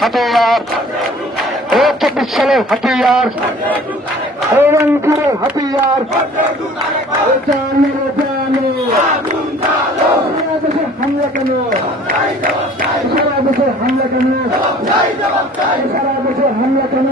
হাতিয়ার, 24 সালের হাতিয়ার, রংপুরের হাতিয়ার, জানো জানো সারা দেশে হামলা কেন, সারা দেশে হামলা কেন, সারা দেশে হামলা কেন।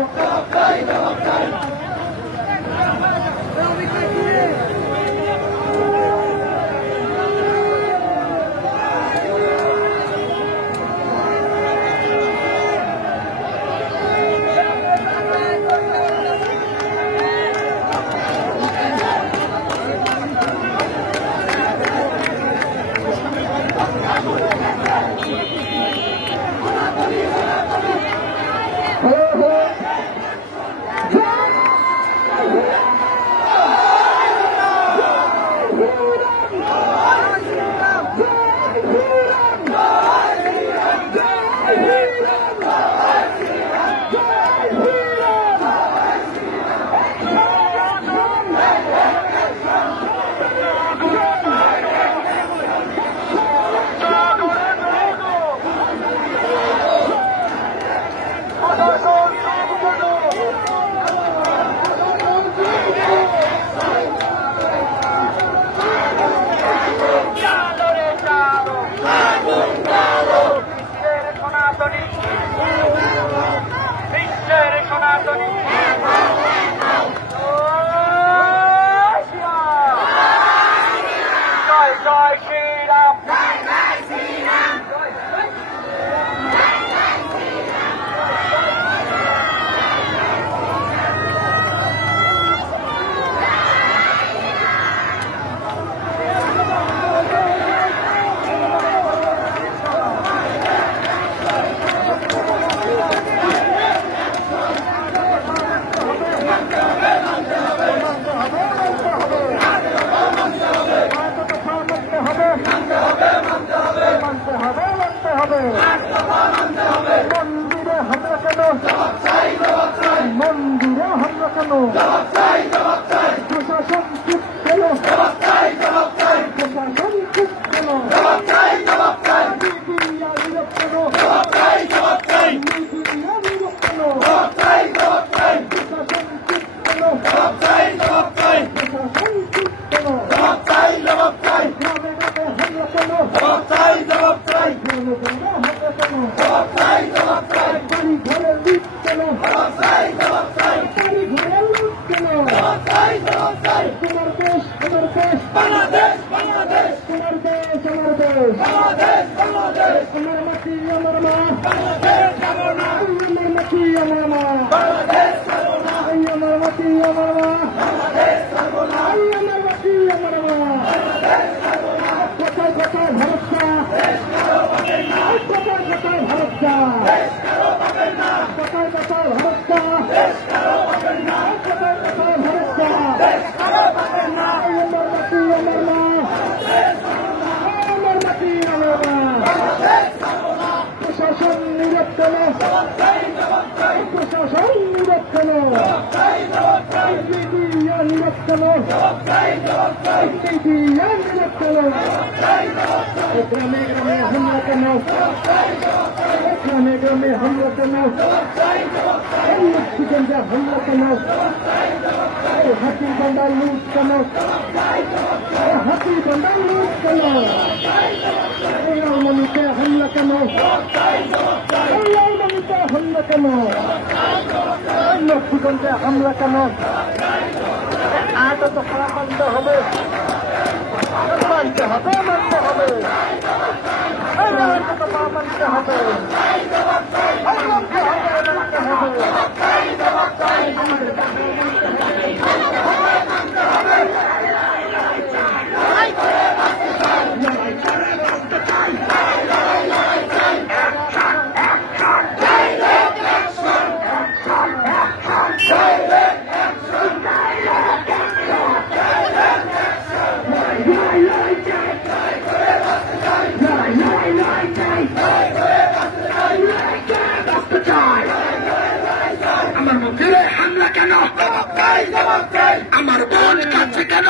মন্দিরে হামলা কেন, মন্দিরে হামলা কেন, প্রশাসন চুপ কেন, প্রশাসন চুপ কেন, মিডিয়া নীরব কেন, মিডিয়া নীরব কেন, প্রশাসন চুপ কেন, প্রশাসন চুপ কেন, গ্রামে গ্রামে হামলা কেন, বাড়ি ঘরে লুট কেন, বাড়ি ঘরে লুট কেন, তোমার দেশ আমার দেশ, বাংলাদেশ বাংলাদেশ, তোমার দেশ আমার দেশ, বাংলাদেশ বাংলাদেশ, আমার মাটি আমার মা, বাংলাদেশ আমার মা, আমার মাটি আমার মা, বাংলাদেশ আমার মা, আমার মাটি আমার মা, বাংলাদেশ আমার মা, আমার মাটি আমার মা, বাংলাদেশ আমার মা। কোথায় কোথায় ভরসা, কোথায় কোথায় ভরসা, কোথায় কোথায় ভরসা, কোথায় কোথায় ভরসা, আমার মাটি আমার মা, আমার মাটি আমার মা। প্রশাসন নীরব কেন, প্রশাসন নীরব কেন, মিডিয়া নীরব কেন, মিডিয়া নীরব কেন, গ্রামে গ্রামে হামলা কেন, গ্রামে গ্রামে হামলা কেন, লক্ষ্মীগঞ্জে হামলা কেন, হাতিবান্ধা লুট কেন, হাতিবান্ধা লুট কেন, লালমনিতে হামলা কেন, লালমনিতে হামলা কেন, লক্ষ্মীগঞ্জে হামলা কেন, আজ তো খারাপ মানতে হবে, মানতে হবে, মানতে হবে, মানতে হবে, আমার মন্দিরে হামলা কেন, আমার বোন কাছে কেন,